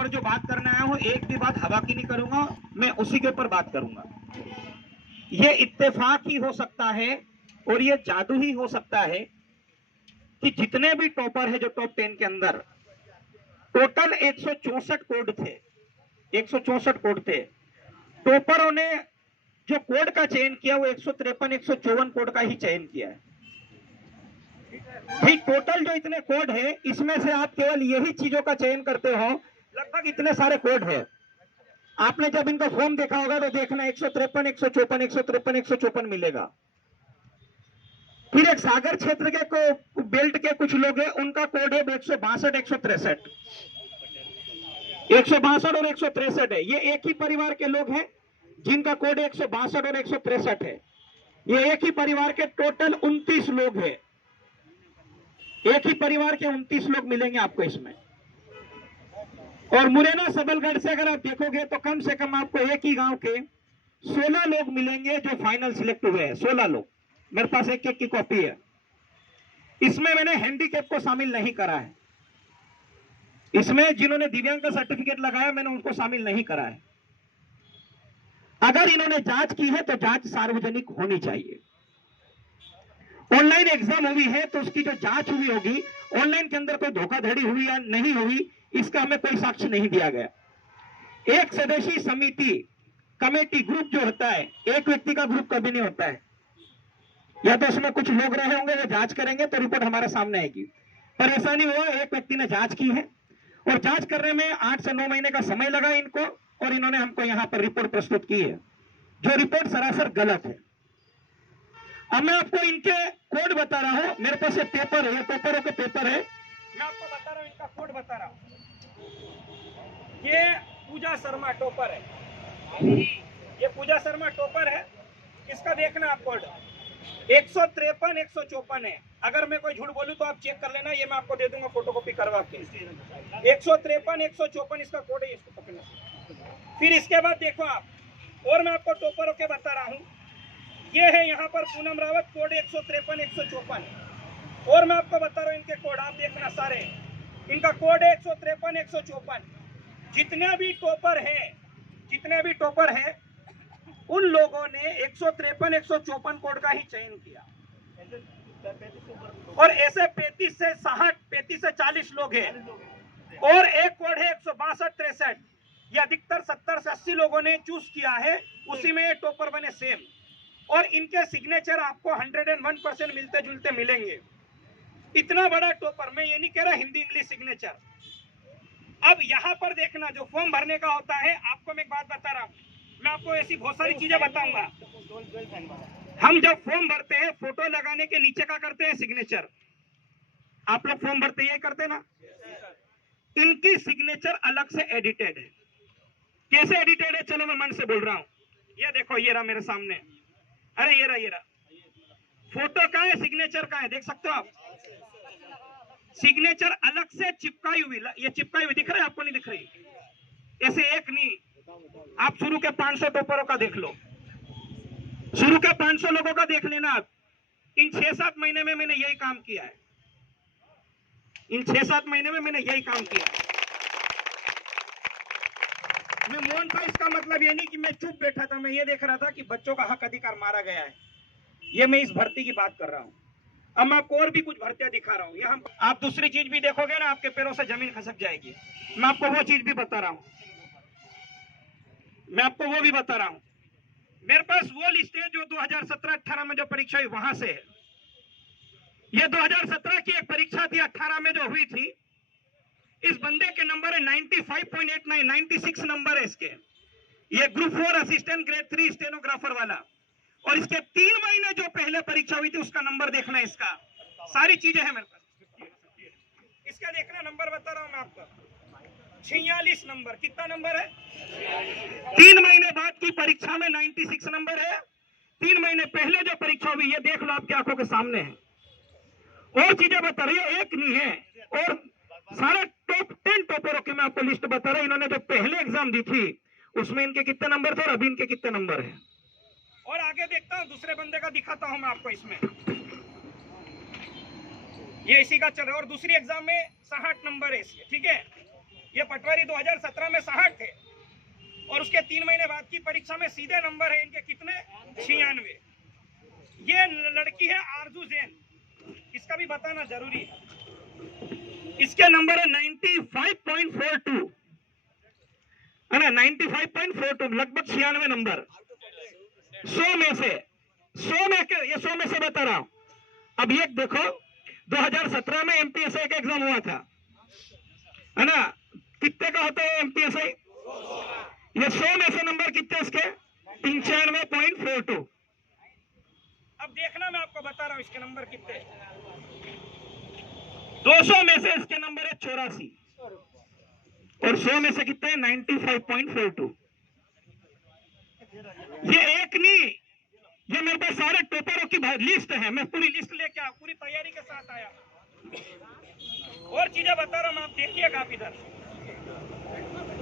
पर जो बात करने आया हूँ, एक भी बात हवा की नहीं करूंगा, मैं उसी के ऊपर बात करूंगा। ये इत्तेफाक ही हो सकता है और ये जादू ही हो सकता है कि जितने भी टॉपर है जो टॉप 10 के अंदर, टोटल 164 कोड थे, 164 कोड थे। टॉपरों ने जो कोड का चयन किया वो 153 154 कोड का ही चयन किया है। भाई टोटल जो इतने कोड है, इसमें से आप केवल यही चीजों का चयन करते हो, लगभग इतने सारे कोड है। आपने जब इनका फॉर्म देखा होगा तो देखना 153 154 153 154 मिलेगा। फिर एक सागर क्षेत्र के को बेल्ट के कुछ लोग हैं, उनका कोड है 162 163 162 और 163 है। ये एक ही परिवार के लोग हैं जिनका कोड 162 और 163 है। ये एक ही परिवार के टोटल 29 लोग हैं। एक ही परिवार के 29 लोग मिलेंगे आपको इसमें। और मुरैना सबलगढ़ से अगर आप देखोगे तो कम से कम आपको एक ही गांव के 16 लोग मिलेंगे जो फाइनल सिलेक्ट हुए हैं। 16 लोग, मेरे पास एक एक की कॉपी है। इसमें मैंने हैंडीकैप को शामिल नहीं करा है। इसमें जिन्होंने दिव्यांग का सर्टिफिकेट लगाया मैंने उनको शामिल नहीं करा है। अगर इन्होंने जांच की है तो जांच सार्वजनिक होनी चाहिए। ऑनलाइन एग्जाम हुई है तो उसकी जो जांच हुई होगी, ऑनलाइन के अंदर कोई धोखाधड़ी हुई या नहीं हुई, इसका हमें कोई साक्ष्य नहीं दिया गया। एक सदस्यीय समिति कमेटी ग्रुप जो होता है, एक व्यक्ति का ग्रुप कभी नहीं होता है। या तो उसमें कुछ लोग रहे होंगे, वो जांच करेंगे तो रिपोर्ट हमारे सामने आएगी, पर ऐसा नहीं हुआ। एक व्यक्ति ने जांच की है और जांच करने में 8 से 9 महीने का समय लगा इनको, और इन्होंने हमको यहाँ पर रिपोर्ट प्रस्तुत की है, जो रिपोर्ट सरासर गलत है। अब मैं आपको इनके कोड बता रहा हूं। मेरे पास ये पेपर है, टॉपरों के पेपर है, मैं आपको बता रहा हूं, इनका कोड बता रहा हूं। ये पूजा शर्मा टॉपर है, ये पूजा शर्मा टॉपर है। इसका देखना आप कोड 153 154 है। अगर मैं कोई झूठ बोलूं तो आप चेक कर लेना, ये मैं आपको दे दूंगा फोटोकॉपी करवा के। 153 154 इसका कोड है, इसको पकड़ना। फिर इसके बाद देखो आप, और मैं आपको टॉपरों के बता रहा हूं। ये है यहाँ पर पूनम रावत, कोड 153 154। और मैं आपको बता रहा हूँ इनके कोड, आप देखना सारे। इनका कोड है 153 154। जितने भी टॉपर है उन लोगों ने 153 154 कोड का ही चयन किया। और ऐसे 35 से 40 लोग हैं। और एक कोड है 162 63। ये अधिकतर 70 से 80 लोगों ने चूज किया है, उसी में ये टॉपर बने सेम। और इनके सिग्नेचर आपको 101% मिलते जुलते मिलेंगे। इतना बड़ा टॉपर, मैं ये नहीं कह रहा हिंदी इंग्लिश सिग्नेचर। अब यहाँ पर देखना, जो फॉर्म भरने का होता है, आपको मैं एक बात बता रहा हूँ, मैं आपको ऐसी बहुत सारी चीजें बताऊंगा। हम जब फॉर्म भरते हैं, फोटो लगाने के नीचे का करते हैं सिग्नेचर। आप लोग फॉर्म भरते ये करते ना। इनकी सिग्नेचर अलग से एडिटेड है। कैसे एडिटेड है, चलो मैं मन से बोल रहा हूँ। ये देखो, ये रहा मेरे सामने। अरे ये रहा फोटो का है, सिग्नेचर का है, देख सकते हो आप। सिग्नेचर अलग से चिपकाई हुई, ये चिपकाई हुई दिख रही है आपको, नहीं दिख रही? ऐसे एक नहीं, आप शुरू के 500 टॉपरों का देख लो, शुरू के 500 लोगों का देख लेना आप। इन 6-7 महीने में मैंने यही काम किया है। इन 6-7 महीने में मैंने यही काम किया है। मैं मौन था, इसका मतलब ये नहीं कि मैं चुप बैठा था, मैं ये देख रहा था कि बच्चों का हक अधिकार मारा गया है। ये मैं इस भर्ती की बात कर रहा हूँ। अब मैं आपको और भी कुछ भर्तियां दिखा रहा हूँ। यहाँ आप दूसरी चीज भी देखोगे ना, आपके पैरों से जमीन खसक जाएगी। मैं आपको वो चीज भी बता रहा हूँ, मैं आपको वो भी बता रहा हूँ। मेरे पास वो लिस्ट है जो 2017-18 में जो परीक्षा हुई वहां से है। ये 2017 की एक परीक्षा थी, 18 में जो हुई थी। इस बंदे के नंबर है 95.89, 96 नंबर है इसके। ये ग्रुप 4 असिस्टेंट ग्रेड 3 स्टेनोग्राफर वाला। और इसके 3 महीने जो पहले परीक्षा हुई थी उसका नंबर देखना है। इसका सारी चीजें हैं मेरे पास। इसका देखना, नंबर बता रहा हूं मैं आपको, 46 नंबर। कितना नंबर है? 3 महीने बाद की परीक्षा में 96 नंबर है। 3 महीने पहले जो परीक्षा हुई, ये देख लो आपकी आंखों के सामने है। और चीजें बता रही है, एक नहीं है। और सारे टॉप 10 टॉपरों की मैं आपको लिस्ट बता रहा हूं। इन्होंने जो पहले एग्जाम दी थी उसमें इनके कितने नंबर थे और अभी इनके कितने नंबर है। और आगे देखता हूं, दूसरे बंदे का दिखाता हूं मैं आपको। इसमें ये इसी का चल रहा है। और दूसरी एग्जाम में 60 नंबर है इसके, ठीक है। ये पटवारी 2017 में 60 थे और उसके 3 महीने बाद की परीक्षा में सीधे नंबर है इनके कितने, 96। ये लड़की है आरजू जैन, इसका भी बताना जरूरी है। इसके नंबर है 95.42 है ना, 95.42, लगभग 96 नंबर 100 में से। 100 में से बता रहा हूं। अब ये देखो 2017 में एमपीएसआई का एग्जाम हुआ था, है ना, कितने का होता है एमपीएसआई? ये 100 में से नंबर कितने इसके, 95.42। अब देखना, मैं आपको बता रहा हूं इसके नंबर कितने। 200 में से इसके नंबर है 84 और 100 में से कितने, 95.42। ये एक नहीं, ये मेरे पास सारे टॉपरों की लिस्ट है, मैं पूरी लिस्ट लेके आया, पूरी तैयारी के साथ आया। और चीजें बता रहा हूं, आप देखिएगा। आप इधर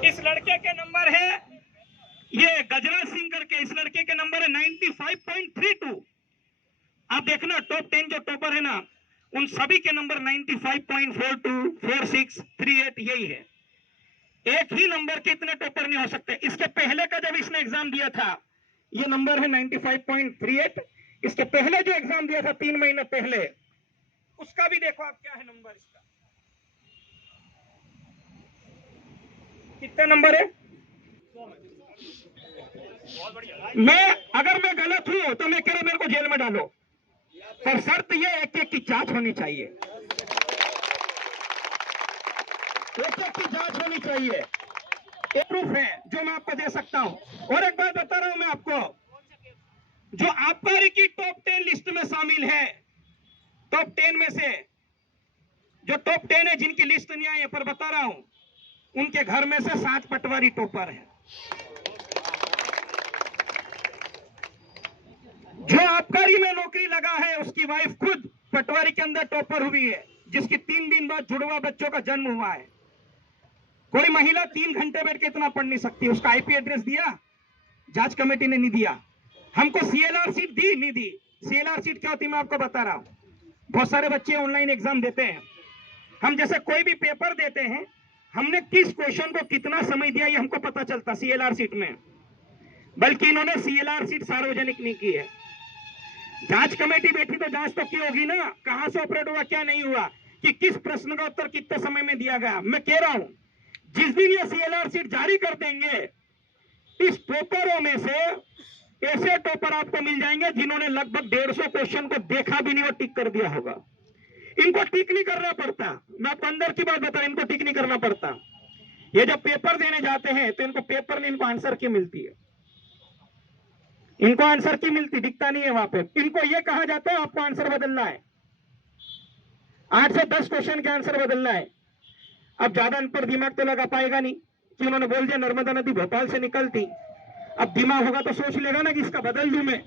इस लड़के के नंबर है, ये गजराज सिंह करके, इस लड़के के नंबर है 95.32। आप देखना टॉप 10 जो टॉपर है ना, उन सभी के नंबर 95.42, 46, 38 यही है। एक ही नंबर के इतने टॉपर नहीं हो सकते। इसके पहले का जब इसने एग्जाम दिया था, ये नंबर है 95.38। इसके पहले जो एग्जाम दिया था 3 महीने पहले, उसका भी देखो आप क्या है नंबर इसका, कितने नंबर है। अगर मैं गलत हूं तो मैं कह रहा मेरे को जेल में डालो, पर शर्त यह है कि एक की जांच होनी चाहिए, एक की जांच होनी चाहिए। एक प्रूफ है जो मैं आपको दे सकता हूं। और एक बात बता रहा हूं मैं आपको, जो आबकारी की टॉप 10 लिस्ट में शामिल है, टॉप 10 में से जो टॉप 10 है जिनकी लिस्ट नहीं आई है, पर बता रहा हूं उनके घर में से 7 पटवारी टॉपर है। जो आबकारी में नौकरी लगा है उसकी वाइफ खुद पटवारी के अंदर टॉपर हुई है, जिसकी 3 दिन बाद जुड़वा बच्चों का जन्म हुआ है। कोई महिला 3 घंटे बैठ के इतना पढ़ नहीं सकती। उसका आईपी एड्रेस दिया, जांच कमेटी ने नहीं दिया। हमको सीएलआर सीट दी, नहीं दी। सीएलआर सीट क्या होती है मैं आपको बता रहा हूं। बहुत सारे बच्चे ऑनलाइन एग्जाम देते हैं, हम जैसे कोई भी पेपर देते हैं, हमने किस क्वेश्चन को कितना समय दिया ये हमको पता चलता सीएलआर सीट में। बल्कि इन्होंने सीएलआर सीट सार्वजनिक नहीं की है। जांच कमेटी बैठी तो जांच तो की होगी ना, कहां से ऑपरेट हुआ क्या नहीं हुआ, कि किस प्रश्न का उत्तर कितने समय में दिया गया। मैं कह रहा हूं जिस दिन ये सीएलआर सीट जारी कर देंगे, इस टॉपरों में से ऐसे टॉपर आपको मिल जाएंगे जिन्होंने लगभग 150 क्वेश्चन को देखा भी नहीं और टिक कर दिया होगा। इनको टिक नहीं करना पड़ता, मैं आपको अंदर की बात बता रहा हूं, इनको टिक नहीं करना पड़ता। ये जब पेपर देने जाते हैं तो इनको पेपर में इनको आंसर की मिलती है, इनको आंसर की मिलती, दिखता नहीं है वहां पे। इनको ये कहा जाता है आपको आंसर बदलना है, 8 से 10 क्वेश्चन के आंसर बदलना है। अब ज्यादा अनपढ़ दिमाग तो लगा पाएगा नहीं कि उन्होंने बोल दिया नर्मदा नदी भोपाल से निकलती। अब दिमाग होगा तो सोच लेगा ना कि इसका बदल दूं मैं।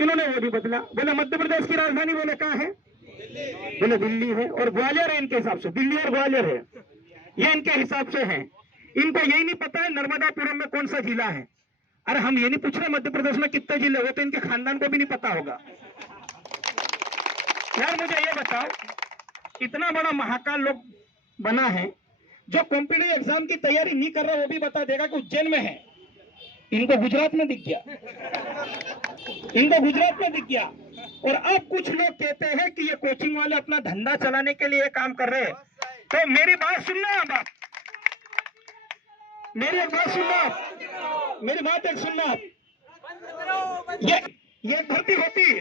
इन्होंने वो भी बदला, बोले मध्य प्रदेश की राजधानी, बोले कहां है, बोले दिल्ली है, और ग्वालियर है इनके हिसाब से, दिल्ली और ग्वालियर है, ये इनके हिसाब से है। इनको यही नहीं पता है नर्मदापुरम में कौन सा जिला है। अरे हम ये नहीं पूछ रहे मध्य प्रदेश में कितने जिले, वो तो इनके खानदान को भी नहीं पता होगा। यार मुझे ये बताओ, इतना बड़ा महाकाल लोग बना है, जो कॉम्पिटिटिव एग्जाम की तैयारी नहीं कर रहा वो भी बता देगा कि उज्जैन में है, इनको गुजरात में दिख गया, इनको गुजरात में दिख गया। और अब कुछ लोग कहते हैं कि ये कोचिंग वाले अपना धंधा चलाने के लिए काम कर रहे हैं। तो मेरी बात सुनना आप, मेरी एक बात सुनना आप, मेरी बात एक सुनना आप। ये भर्ती होती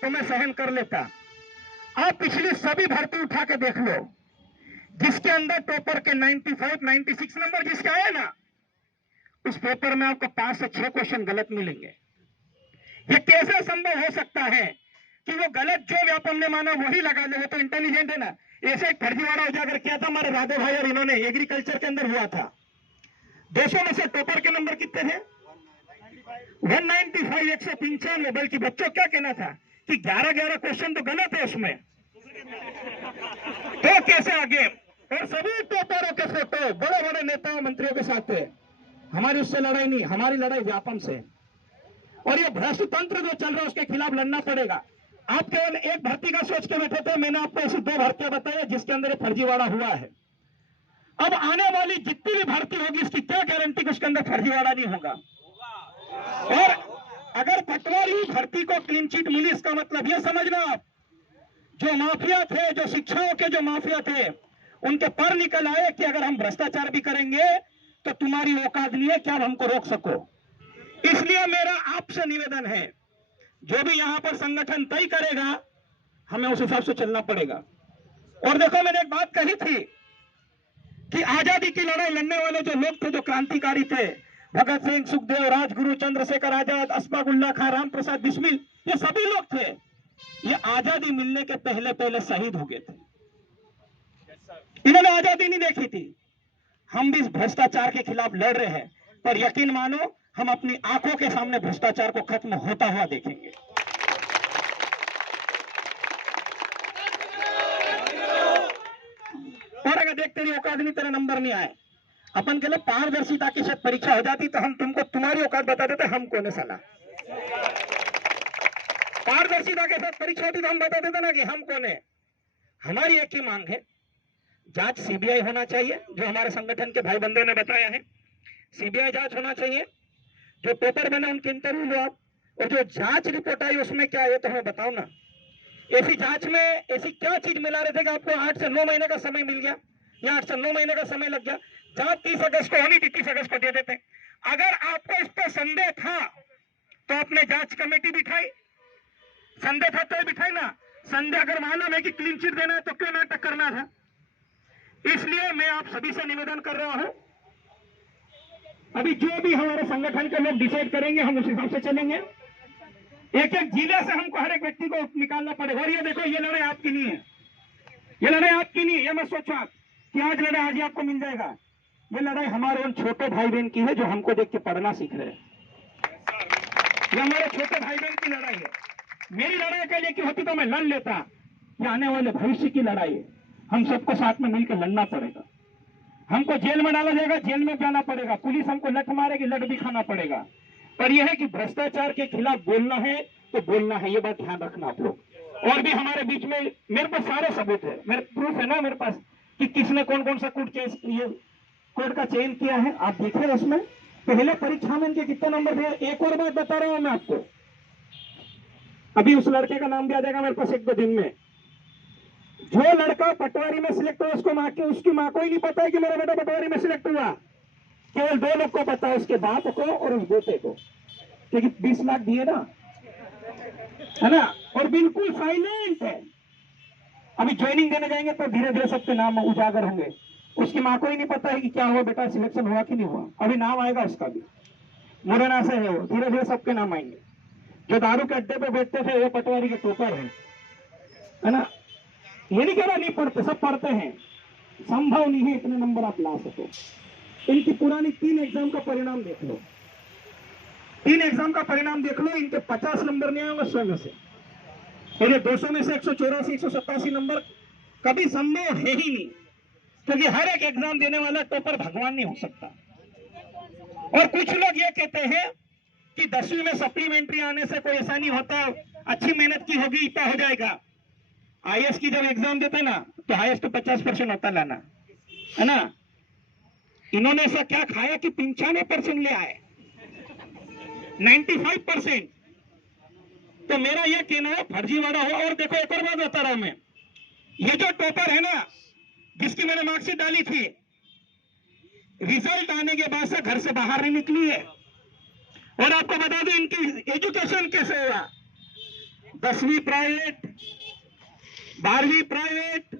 तो मैं सहन कर लेता। आप पिछली सभी भर्ती उठा के देख लो, जिसके अंदर टॉपर के 95, 96 नंबर जिसके आए ना, उस पेपर में आपको 5 से 6 क्वेश्चन गलत मिलेंगे। ये कैसे संभव हो सकता है कि वो गलत जो व्यापम ने माना वही लगा ले, वो तो इंटेलिजेंट है ना। ऐसे एक फर्जीवाड़ा उजागर किया था हमारे राधे भाई और इन्होंने, एग्रीकल्चर के अंदर हुआ था। 200 में से टॉपर के नंबर कितने थे, 195, 195। बल्कि बच्चों क्या कहना था कि 11 क्वेश्चन तो गलत है उसमें, तो कैसे आगे। और सभी टॉपरों के फोटो बड़े बड़े नेताओं मंत्रियों के साथ थे। हमारी उससे लड़ाई नहीं, हमारी लड़ाई व्यापम से। और ये भ्रष्ट तंत्र जो चल रहा है उसके खिलाफ लड़ना पड़ेगा। आप केवल एक भर्ती का सोच के बैठे थे, मैंने आपको ऐसी 2 भर्तियां बताई जिसके अंदर फर्जीवाड़ा हुआ है। अब आने वाली जितनी भी भर्ती होगी इसकी क्या गारंटी कि उसके अंदर फर्जीवाड़ा नहीं होगा। और अगर पटवारी भर्ती को क्लीन चिट मिली, इसका मतलब यह समझना आप, जो माफिया थे, जो शिक्षाओं के जो माफिया थे, उनके पर निकल आए कि अगर हम भ्रष्टाचार भी करेंगे तो तुम्हारी औकात नहीं है क्या हमको रोक सको। इसलिए मेरा आपसे निवेदन है, जो भी यहां पर संगठन तय करेगा हमें उस हिसाब से चलना पड़ेगा। और देखो, मैंने एक बात कही थी कि आजादी की लड़ाई लड़ने वाले जो लोग थे, जो क्रांतिकारी थे, भगत सिंह, सुखदेव, राजगुरु, चंद्रशेखर आजाद, अशफाकुल्लाह खां, राम प्रसाद बिस्मिल, ये सभी लोग थे, ये आजादी मिलने के पहले पहले शहीद हो गए थे। इन्होंने आजादी नहीं देखी थी। हम भी इस भ्रष्टाचार के खिलाफ लड़ रहे हैं, पर यकीन मानो हम अपनी आंखों के सामने भ्रष्टाचार को खत्म होता हुआ देखेंगे। और अगर देख तेरी औकात नहीं, तेरे नंबर नहीं आए, अपन के लिए पारदर्शिता की शायद परीक्षा हो जाती तो हम तुमको तुम्हारी औकात बता देते हम कौन है साला। पारदर्शिता के साथ परीक्षा होती तो हम बता देते ना कि हम कौन है। हमारी एक ही मांग है, जांच सीबीआई होना चाहिए, जो हमारे संगठन के भाई बंधुओं ने बताया है, सीबीआई जांच होना चाहिए। जो पेपर बने उनके इंटरव्यू लो आप, और जो जांच रिपोर्ट आई उसमें क्या है तो हमें बताओ ना। ऐसी जांच में ऐसी क्या चीज मिला रहे थे कि आपको 8 से 9 महीने का समय मिल गया, या 8 से 9 महीने का समय लग गया। जांच 30 अगस्त को होनी थी, 30 अगस्त को दे देते। अगर आपको इस पर संदेह था तो आपने जांच कमेटी बिठाई, संदेह था तो बिठाई ना। संदेह अगर मालूम है कि क्लीन चिट देना है तो क्यों नाटक करना था। इसलिए मैं आप सभी से निवेदन कर रहा हूं, अभी जो भी हमारे संगठन के लोग डिसाइड करेंगे हम उस हिसाब से चलेंगे। एक एक जिले से हमको हर एक व्यक्ति को निकालना पड़ेगा। और ये देखो, ये लड़ाई आपकी नहीं है, ये लड़ाई आपकी नहीं है। ये मत सोचो आप कि आज लड़ाई आज ही आपको मिल जाएगा। ये लड़ाई हमारे उन छोटे भाई बहन की है जो हमको देख के पढ़ना सीख रहे हैं। ये हमारे छोटे भाई बहन की लड़ाई है। मेरी लड़ाई के लिए की होती तो मैं लड़ लेता। ये आने वाले भविष्य की लड़ाई है, हम सबको साथ में मिलकर लड़ना पड़ेगा। हमको जेल में डाला जाएगा, जेल में जाना पड़ेगा, पुलिस हमको लठ मारेगी, लठ भी खाना पड़ेगा। पर यह है कि भ्रष्टाचार के खिलाफ बोलना है तो बोलना है, ये बात ध्यान रखना आप लोग। और भी हमारे बीच में मेरे पास सारे सबूत है, मेरे प्रूफ है ना मेरे पास कि किसने कौन कौन सा कोर्ट का चयन किया है। आप देख रहे हैं उसमें पहले परीक्षा में इनके कितने नंबर थे। एक और बात बता रहा हूं मैं आपको, अभी उस लड़के का नाम भी आ जाएगा मेरे पास 1-2 दिन में। जो लड़का पटवारी में सिलेक्ट हुआ उसकी माँ को ही नहीं पता है कि मेरा बेटा पटवारी में सिलेक्ट हुआ। केवल 2 लोग को पता है, उसके बाप को और उस बेटे को, क्योंकि 20 लाख दिए ना, है ना। और बिल्कुल साइलेंट है। अभी ज्वाइनिंग देने जाएंगे तो धीरे धीरे सबके नाम उजागर होंगे। उसकी माँ को ही नहीं पता है कि क्या हुआ, बेटा सिलेक्शन हुआ कि नहीं हुआ। अभी नाम आएगा उसका भी, मुरैना से है वो, धीरे धीरे सबके नाम आएंगे। जो दारू के अड्डे पे बैठते थे वो पटवारी के टोपर है ना। ये नहीं कह रहा नहीं पढ़ते, सब पढ़ते हैं। संभव नहीं है इतने नंबर आप ला सको। इनकी पुरानी 3 एग्जाम का परिणाम देख लो, 3 एग्जाम का परिणाम देख लो, इनके 50 नंबर नहीं आएंगे 100 में से। और ये 200 में से 184, 187 नंबर कभी संभव है ही नहीं, क्योंकि हर एक एग्जाम देने वाला टॉपर भगवान नहीं हो सकता। और कुछ लोग ये कहते हैं कि 10वीं में सप्लीमेंट्री आने से कोई ऐसा नहीं होता, अच्छी मेहनत की होगी इतना हो जाएगा। आईएएस की जब एग्जाम देते ना तो हाईएस्ट तो 50% होता लाना, है ना। इन्होंने ऐसा क्या खाया कि 95% ले आए, 95%। तो मेरा यह कहना है फर्जीवाड़ा हुआ। और देखो एक और बात बता रहा हूं मैं, ये जो टॉपर है ना जिसकी मैंने मार्कशीट डाली थी, रिजल्ट आने के बाद से घर से बाहर नहीं निकली है। और आपको बता दूं इनकी एजुकेशन कैसे हुआ, 10वीं प्राइवेट, 12वीं प्राइवेट,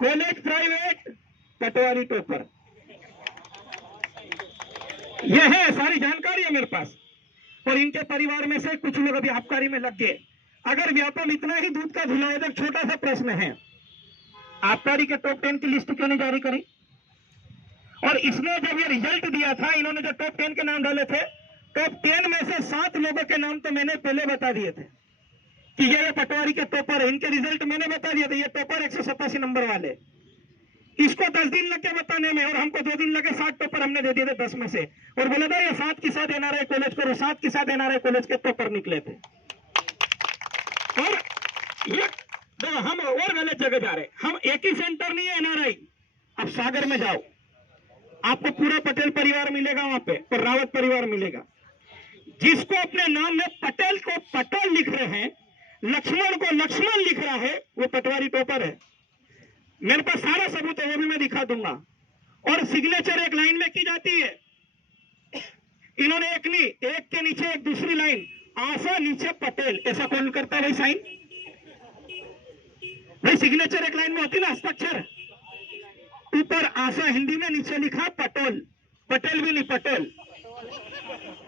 कॉलेज प्राइवेट, पटवारी टॉपर। यह है, सारी जानकारी है मेरे पास। और इनके परिवार में से कुछ लोग अभी आबकारी में लग गए। अगर व्यापम इतना ही दूध का धुला है तो छोटा सा प्रश्न है, आबकारी के टॉप 10 की लिस्ट क्यों नहीं जारी करी। और इसने जब ये रिजल्ट दिया था, इन्होंने जो टॉप 10 के नाम डाले थे, टॉप 10 में से 7 लोगों के नाम तो मैंने पहले बता दिए थे कि ये पटवारी के टॉपर है। इनके रिजल्ट मैंने बता दिया था, ये टॉपर 187 नंबर वाले। इसको 10 दिन लगे बताने में, और हमको 2 दिन लगे। 7 टॉपर हमने दे दिए थे 10 में से, और बोला था ये 7 के साथ एनआरआई कॉलेज करो, 7 के साथ एनआरआई कॉलेज के टॉपर निकले थे। और ये हम और गलत जगह जा रहे। हम एक ही सेंटर नहीं है एनआरआई, आप सागर में जाओ, आपको पूरा पटेल परिवार मिलेगा वहां पे, और रावत परिवार मिलेगा। जिसको अपने नाम में पटेल को पटेल लिख रहे हैं, लक्ष्मण को लक्ष्मण लिख रहा है, वो पटवारी टॉपर है। मेरे पास सारा सबूत है, वो भी मैं दिखा दूंगा। और सिग्नेचर एक लाइन में की जाती है, इन्होंने एक नहीं, एक के नीचे एक दूसरी लाइन, आशा नीचे पटेल, ऐसा कौन करता है भाई साइन? भाई सिग्नेचर एक लाइन में होती ना, हस्ताक्षर, ऊपर आशा हिंदी में, नीचे लिखा पटेल, पटेल भी नहीं पटेल।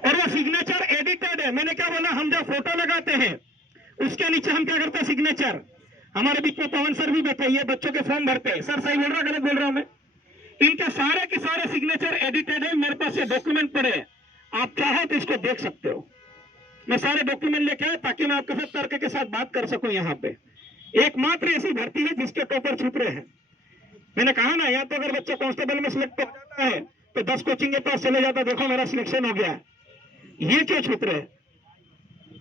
और वो सिग्नेचर एडिटेड है। मैंने क्या बोला, हम जब फोटो लगाते हैं उसके नीचे हम क्या करते हैं, सिग्नेचर। हमारे बीच में पवन सर भी बैठे, ये बच्चों के फॉर्म भरते हैं। सर सही बोल रहा, गलत बोल रहा हूं मैं? इनके सारे के सारे सिग्नेचर एडिटेड है, मेरे पास ये डॉक्यूमेंट पड़े हैं, आप चाहो तो इसको देख सकते हो। मैं सारे डॉक्यूमेंट लेके आया ताकि मैं आपके साथ तर्क के साथ बात कर सकूं। यहाँ पे एकमात्र ऐसी भर्ती है जिसके टॉपर छुप रहे हैं। मैंने कहा ना, यहाँ तो अगर बच्चा कांस्टेबल में सिलेक्ट हो जाता है तो 10 कोचिंग के पास चले जाता, देखो मेरा सिलेक्शन हो गया। ये क्यों छुप रहे हैं?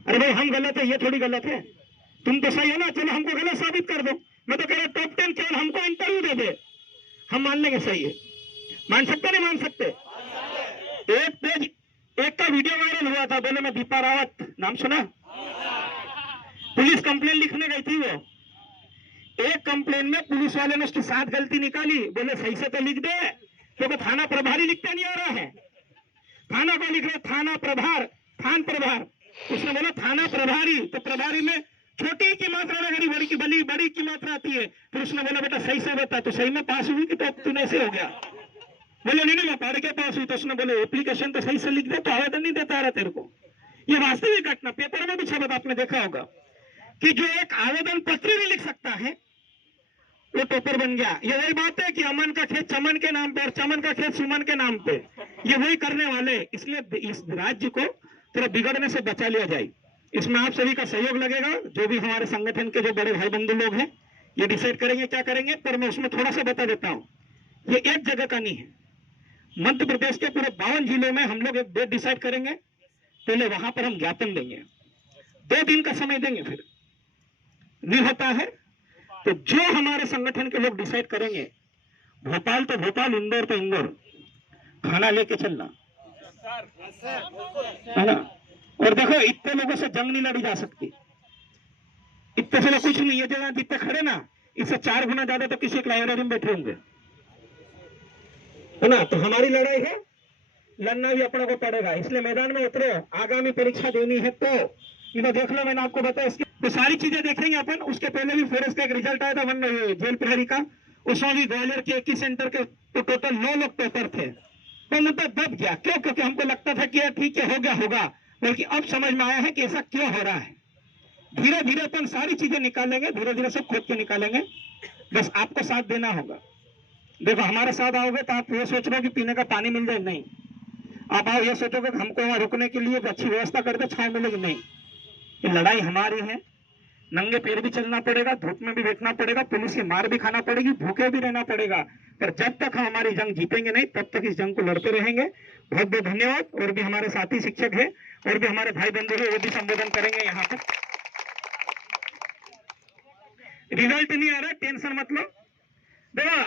अरे भाई हम गलत है, ये थोड़ी गलत है। तुम तो सही हो ना, चलो हमको गलत साबित कर दो। मैं तो कह रहा टॉप 10 केवल हमको इंटरव्यू दे दे, हम मान लेंगे सही है। मान सकते नहीं मान सकते? एक पेज, एक का वीडियो वायरल हुआ था, बोले मैं दीपा रावत, नाम सुना? पुलिस कंप्लेन लिखने गई थी वो, एक कंप्लेन में पुलिस वाले ने उसकी 7 गलती निकाली, बोले सही से तो लिख दे, क्योंकि थाना प्रभारी लिखते नहीं आ रहा है। थाना को लिख रहे थाना प्रभार, थान प्रभार, उसने बोला थाना प्रभारी, तो प्रभारी में छोटी की मात्रा लगी, बड़ी की बड़ी की मात्रा आती है। फिर उसने बोला बेटा सही से बता, तो सही में पास हुई कि तो तूने ऐसे हो गया? बोले नहीं मैं पढ़ के पास हुई। तो उसने बोले एप्लीकेशन तो सही से लिख दे, तो आवेदन नहीं देता रहा तेरे को। ये वास्तविक घटना, पेपर में भी छपा, आपने देखा होगा कि जो एक आवेदन पत्र नहीं लिख सकता है वो टॉपर बन गया। ये वही बात है कि अमन का खेत चमन के नाम पे और चमन का खेत सुमन के नाम पे, ये वही करने वाले। इसलिए इस राज्य को थोड़ा बिगड़ने से बचा लिया जाए। इसमें आप सभी का सहयोग लगेगा, जो भी हमारे संगठन के जो बड़े भाई बंधु लोग हैं ये डिसाइड करेंगे क्या करेंगे। पर मैं उसमें थोड़ा सा बता देता हूँ, ये एक जगह का नहीं है, मध्य प्रदेश के पूरे 52 जिलों में हम लोग एक डेट डिसाइड करेंगे। पहले वहां पर हम ज्ञापन देंगे, 2 दिन का समय देंगे। फिर नहीं होता है तो जो हमारे संगठन के लोग डिसाइड करेंगे, भोपाल तो भोपाल, इंदौर तो इंदौर, खाना लेके चलना है ना। और देखो इतने लोगों से जंग नहीं लड़ी जा सकती, इतने से कुछ नहीं है। जगह जितने खड़े ना, इससे 4 गुना ज्यादा तो किसी एक लाइब्रेरी में बैठे होंगे, है ना। तो हमारी लड़ाई है, लड़ना भी अपने को पड़ेगा। इसलिए मैदान में उतरो, आगामी परीक्षा देनी है तो इन्हें देख लो, मैंने आपको बताया। इसकी तो सारी चीजें देखेंगे अपन। उसके पहले भी फॉरेस्ट का एक रिजल्ट आया था जेल प्रहरी का, उसमें भी ग्वालियर के 21 सेंटर के तो टोटल 9 लोग टॉपर थे। तो मुद्दा दब गया, क्यों? क्योंकि हमको लगता था कि यार ठीक है हो गया होगा, बल्कि अब समझ में आया है कि ऐसा क्यों हो रहा है। धीरे धीरे अपन सारी चीजें निकालेंगे, धीरे धीरे सब खोद के निकालेंगे। बस आपको साथ देना होगा। देखो हमारे साथ आओगे तो आप ये सोच रहे हो कि पीने का पानी मिल जाए, नहीं। आप आओ ये सोचोगे कि हमको वहां रुकने के लिए अच्छी व्यवस्था कर दे, छांव मिलेगी, नहीं। ये लड़ाई हमारी है, नंगे पैर भी चलना पड़ेगा, धूप में भी बैठना पड़ेगा, पुलिस की मार भी खाना पड़ेगी, भूखे भी रहना पड़ेगा। पर जब तक हम हमारी जंग जीतेंगे नहीं, तब तक इस जंग को लड़ते रहेंगे। बहुत बहुत धन्यवाद। और भी हमारे साथी शिक्षक है और भी हमारे भाई बंधु है, वो भी संबोधन करेंगे यहाँ पर। रिजल्ट नहीं आ रहा, टेंशन मत लो। देखो